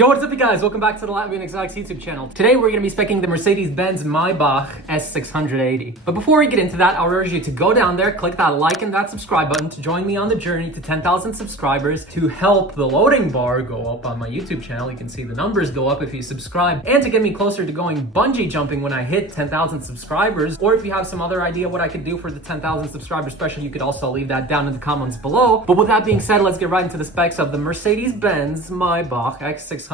Yo, what's up you guys? Welcome back to the latvianexotics YouTube channel. Today we're going to be speccing the Mercedes-Benz Maybach S680. But before we get into that, I'll urge you to go down there, click that like and that subscribe button to join me on the journey to 10,000 subscribers to help the loading bar go up on my YouTube channel. You can see the numbers go up if you subscribe, and to get me closer to going bungee jumping when I hit 10,000 subscribers. Or if you have some other idea what I could do for the 10,000 subscriber special, you could also leave that down in the comments below. But with that being said, let's get right into the specs of the Mercedes-Benz Maybach S680.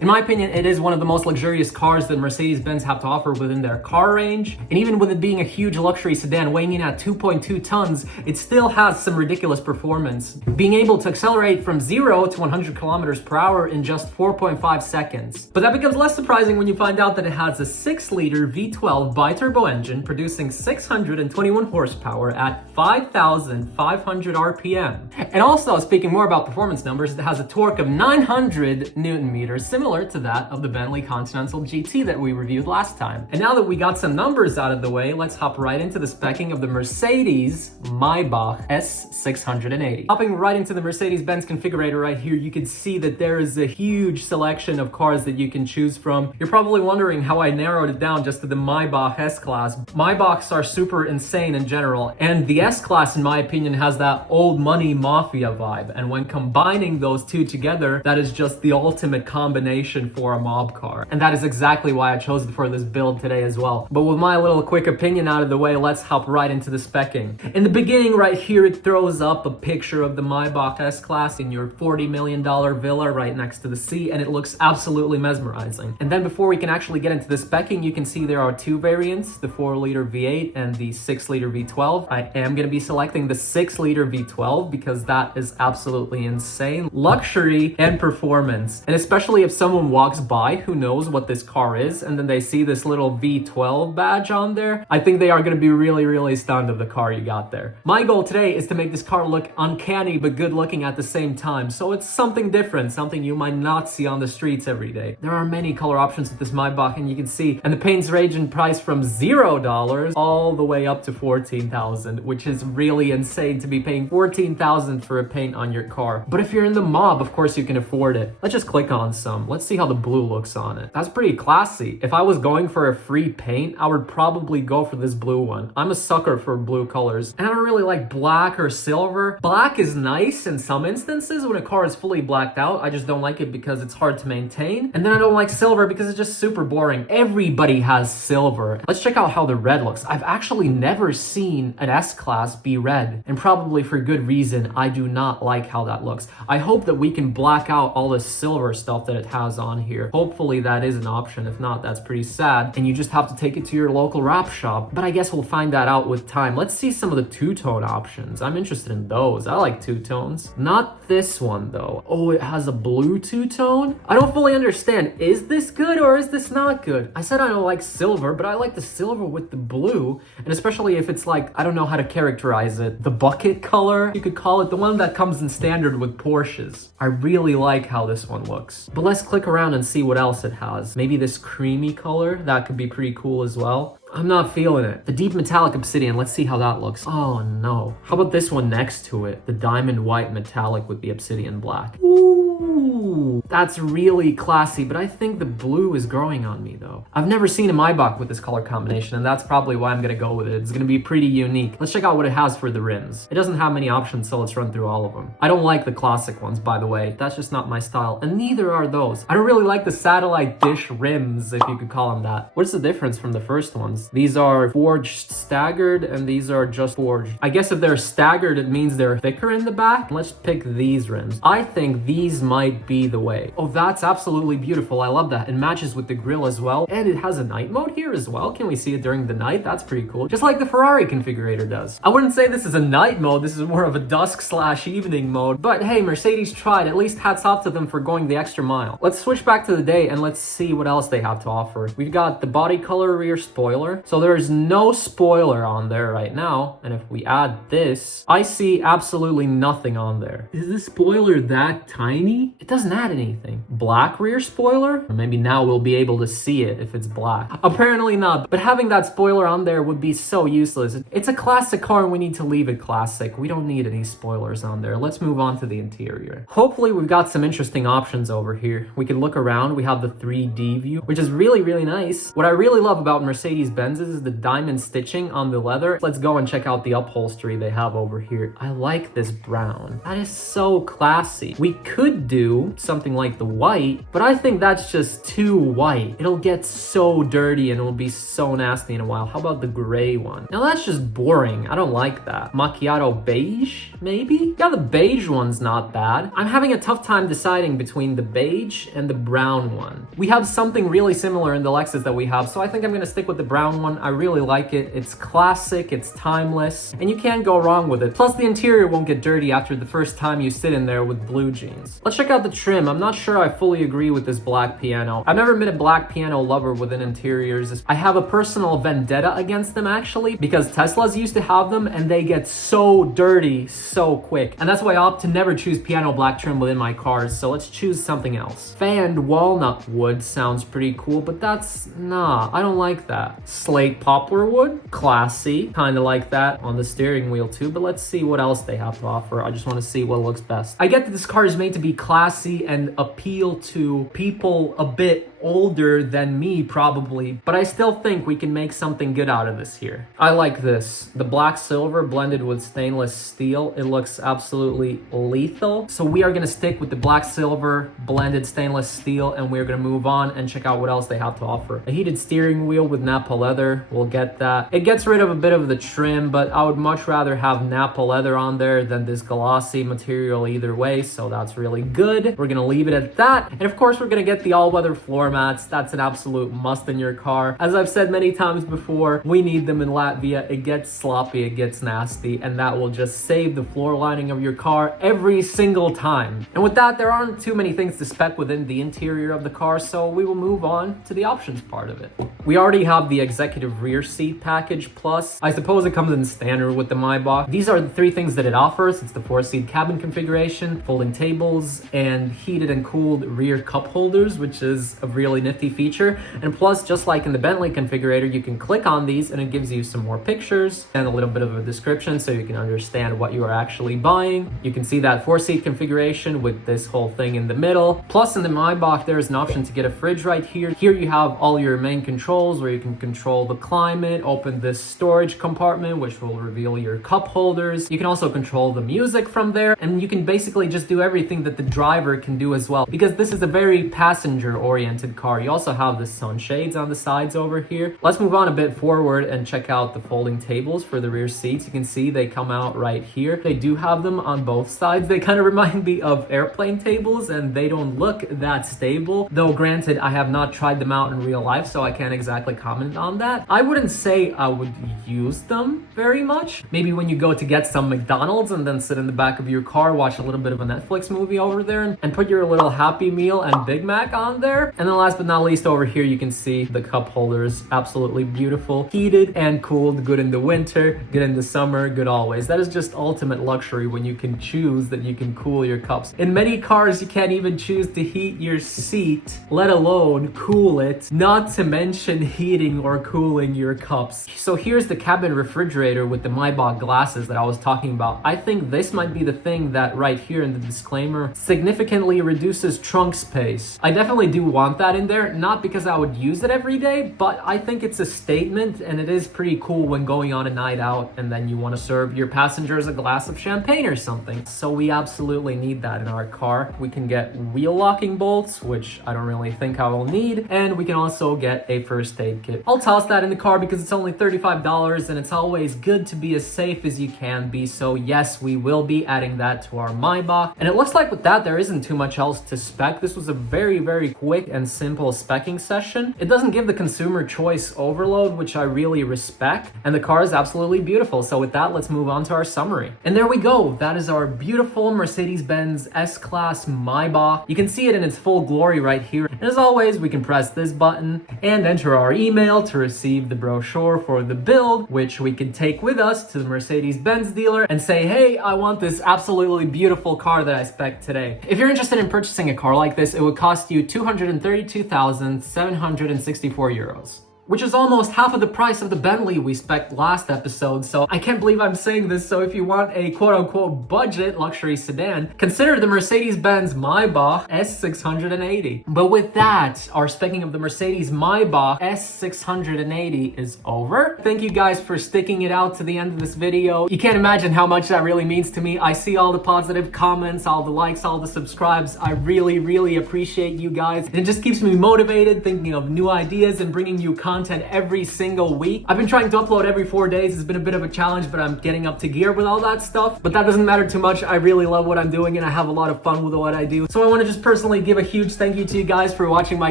In my opinion, it is one of the most luxurious cars that Mercedes-Benz have to offer within their car range. And even with it being a huge luxury sedan weighing in at 2.2 tons, it still has some ridiculous performance, being able to accelerate from 0 to 100 kilometers per hour in just 4.5 seconds. But that becomes less surprising when you find out that it has a 6-liter V12 Biturbo engine producing 621 horsepower at 5,500 RPM. And also, speaking more about performance numbers, it has a torque of 900 Newton meters, similar to that of the Bentley Continental GT that we reviewed last time. And now that we got some numbers out of the way, let's hop right into the speccing of the Mercedes Maybach S680. Hopping right into the Mercedes-Benz configurator right here, you can see that there is a huge selection of cars that you can choose from. You're probably wondering how I narrowed it down just to the Maybach S-Class. Maybachs are super insane in general, and the S-Class, in my opinion, has that old money mafia vibe. And when combining those two together, that is just the ultimate combination for a mob car. And that is exactly why I chose it for this build today as well. But with my little quick opinion out of the way, let's hop right into the speccing. In the beginning right here, it throws up a picture of the Maybach S-Class in your $40 million villa right next to the sea, and it looks absolutely mesmerizing. And then before we can actually get into the speccing, you can see there are two variants, the 4-liter V8 and the 6-liter V12. I am going to be selecting the 6-liter V12 because that is absolutely insane. Luxury and performance. And especially if someone walks by who knows what this car is and then they see this little V12 badge on there, I think they are going to be really stunned of the car you got there. My goal today is to make this car look uncanny but good looking at the same time, so it's something different, something you might not see on the streets every day. There are many color options with this Maybach, and you can see, and the paints range in price from $0 all the way up to $14,000, which is really insane to be paying $14,000 for a paint on your car. But if you're in the mob, of course you can afford it. Let's just click on some. Let's see how the blue looks on it. That's pretty classy. If I was going for a free paint, I would probably go for this blue one. I'm a sucker for blue colors, and I don't really like black or silver. Black is nice in some instances when a car is fully blacked out. I just don't like it because it's hard to maintain. And then I don't like silver because it's just super boring. Everybody has silver. Let's check out how the red looks. I've actually never seen an S-Class be red, and probably for good reason. I do not like how that looks. I hope that we can black out all the silver stuff that it has on here. Hopefully that is an option. If not, that's pretty sad, and you just have to take it to your local wrap shop. But I guess we'll find that out with time. Let's see some of the two-tone options. I'm interested in those. I like two-tones. Not this one though. Oh, it has a blue two-tone? I don't fully understand. Is this good or is this not good? I said I don't like silver, but I like the silver with the blue, and especially if it's like, I don't know how to characterize it, the bucket color, you could call it, the one that comes in standard with Porsches. I really like how this one looks. But let's click around and see what else it has. Maybe this creamy color, that could be pretty cool as well. I'm not feeling it. The deep metallic obsidian, let's see how that looks. Oh no. How about this one next to it? The diamond white metallic with the obsidian black. Ooh, that's really classy, but I think the blue is growing on me though. I've never seen a Maybach with this color combination, and that's probably why I'm gonna go with it. It's gonna be pretty unique. Let's check out what it has for the rims. It doesn't have many options, so let's run through all of them. I don't like the classic ones, by the way. That's just not my style, and neither are those. I don't really like the satellite dish rims, if you could call them that. What's the difference from the first ones? These are forged staggered, and these are just forged. I guess if they're staggered, it means they're thicker in the back. Let's pick these rims. I think these might be the way. Oh, that's absolutely beautiful. I love that. It matches with the grille as well, and it has a night mode here as well. Can we see it during the night? That's pretty cool. Just like the Ferrari configurator does. I wouldn't say this is a night mode. This is more of a dusk/evening mode, but hey, Mercedes tried. At least hats off to them for going the extra mile. Let's switch back to the day and let's see what else they have to offer. We've got the body color rear spoiler. So there's no spoiler on there right now, and if we add this, I see absolutely nothing on there. Is the spoiler that tiny? It doesn't doesn't add anything. Black rear spoiler? Or maybe now we'll be able to see it if it's black. Apparently not, but having that spoiler on there would be so useless. It's a classic car and we need to leave it classic. We don't need any spoilers on there. Let's move on to the interior. Hopefully we've got some interesting options over here. We can look around. We have the 3D view, which is really, really nice. What I really love about Mercedes-Benz is the diamond stitching on the leather. Let's go and check out the upholstery they have over here. I like this brown. That is so classy. We could do something like the white, but I think that's just too white. It'll get so dirty and it'll be so nasty in a while. How about the gray one? Now that's just boring. I don't like that. Macchiato beige, maybe? Yeah, the beige one's not bad. I'm having a tough time deciding between the beige and the brown one. We have something really similar in the Lexus that we have, so I think I'm gonna stick with the brown one. I really like it. It's classic, it's timeless, and you can't go wrong with it. Plus the interior won't get dirty after the first time you sit in there with blue jeans. Let's check out the trim. I'm not sure I fully agree with this black piano. I've never been a black piano lover within interiors. I have a personal vendetta against them actually, because Teslas used to have them and they get so dirty so quick. And that's why I opt to never choose piano black trim within my cars, so let's choose something else. Fanned walnut wood sounds pretty cool, but I don't like that. Slate poplar wood, classy, kind of like that on the steering wheel too, but let's see what else they have to offer. I just want to see what looks best. I get that this car is made to be classy and appeal to people a bit older than me probably, but I still think we can make something good out of this here. I like this. The black silver blended with stainless steel. It looks absolutely lethal. So we are going to stick with the black silver blended stainless steel, and we're going to move on and check out what else they have to offer. A heated steering wheel with Napa leather. We'll get that. It gets rid of a bit of the trim, but I would much rather have Napa leather on there than this glossy material either way, so that's really good. We're going to leave it at that. And of course, we're going to get the all-weather floor mats. That's an absolute must in your car. As I've said many times before, we need them in Latvia. It gets sloppy, it gets nasty, and that will just save the floor lining of your car every single time. And with that, there aren't too many things to spec within the interior of the car, so we will move on to the options part of it. We already have the executive rear seat package plus. I suppose it comes in standard with the Maybach. These are the three things that it offers. It's the 4-seat cabin configuration, folding tables, and heated and cooled rear cup holders, which is a really nifty feature. And plus, just like in the Bentley configurator, you can click on these and it gives you some more pictures and a little bit of a description so you can understand what you are actually buying. You can see that 4-seat configuration with this whole thing in the middle. Plus in the Maybach, there's an option to get a fridge right here. Here you have all your main controls where you can control the climate, open this storage compartment, which will reveal your cup holders. You can also control the music from there, and you can basically just do everything that the driver can do as well, because this is a very passenger-oriented car. You also have the sunshades on the sides over here. Let's move on a bit forward and check out the folding tables for the rear seats. You can see they come out right here. They do have them on both sides. They kind of remind me of airplane tables, and they don't look that stable. Though granted, I have not tried them out in real life, so I can't exactly comment on that. I wouldn't say I would use them very much. Maybe when you go to get some McDonald's and then sit in the back of your car, watch a little bit of a Netflix movie over there, and put your little Happy Meal and Big Mac on there. And then last but not least, over here you can see the cup holders. Absolutely beautiful. Heated and cooled. Good in the winter, good in the summer, good always. That is just ultimate luxury when you can choose that you can cool your cups. In many cars, you can't even choose to heat your seat, let alone cool it, not to mention heating or cooling your cups. So here's the cabin refrigerator with the Maybach glasses that I was talking about. I think this might be the thing that right here in the disclaimer significantly reduces trunk space. I definitely do want that in there, not because I would use it every day, but I think it's a statement, and it is pretty cool when going on a night out and then you want to serve your passengers a glass of champagne or something. So we absolutely need that in our car. We can get wheel locking bolts, which I don't really think I will need, and we can also get a first aid kit. I'll toss that in the car because it's only $35 and it's always good to be as safe as you can be. So yes, we will be adding that to our Maybach. And it looks like with that, there isn't too much else to spec. This was a very, very quick and simple specking session. It doesn't give the consumer choice overload, which I really respect. And the car is absolutely beautiful. So with that, let's move on to our summary. And there we go. That is our beautiful Mercedes-Benz S-Class Maybach. You can see it in its full glory right here. And as always, we can press this button and enter our email to receive the brochure for the build, which we can take with us to the Mercedes-Benz dealer and say, hey, I want this absolutely beautiful car that I spec'd today. If you're you're interested in purchasing a car like this, it would cost you 232,764 euros. Which is almost half of the price of the Bentley we spec'd last episode, so I can't believe I'm saying this. So if you want a quote-unquote budget luxury sedan, consider the Mercedes-Benz Maybach S680. But with that, our specking of the Mercedes Maybach S680 is over. Thank you guys for sticking it out to the end of this video. You can't imagine how much that really means to me. I see all the positive comments, all the likes, all the subscribes. I really appreciate you guys. It just keeps me motivated, thinking of new ideas and bringing you content every single week. I've been trying to upload every 4 days. It's been a bit of a challenge, but I'm getting up to gear with all that stuff. But that doesn't matter too much. I really love what I'm doing and I have a lot of fun with what I do. So I want to just personally give a huge thank you to you guys for watching my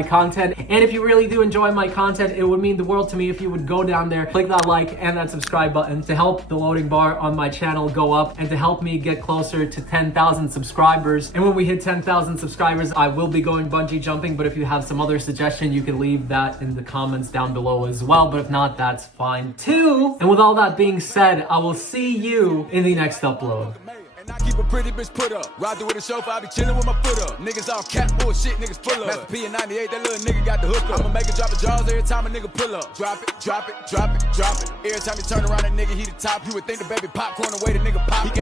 content. And if you really do enjoy my content, it would mean the world to me if you would go down there, click that like and that subscribe button to help the loading bar on my channel go up and to help me get closer to 10,000 subscribers. And when we hit 10,000 subscribers, I will be going bungee jumping. But if you have some other suggestion, you can leave that in the comments down below as well, but if not, that's fine too. And with all that being said, I will see you in the next upload. And I keep a pretty bitch put up. Ride through with a chauffeur, I be chillin' with my foot up. Niggas all cap bullshit, niggas pull up. Master P in 98, that little nigga got the hook up. I'ma make it drop the jaws every time a nigga pull up. Drop it, drop it, drop it, drop it. Every time you turn around, that nigga, he the top. You would think the baby popcorn the way the nigga pop.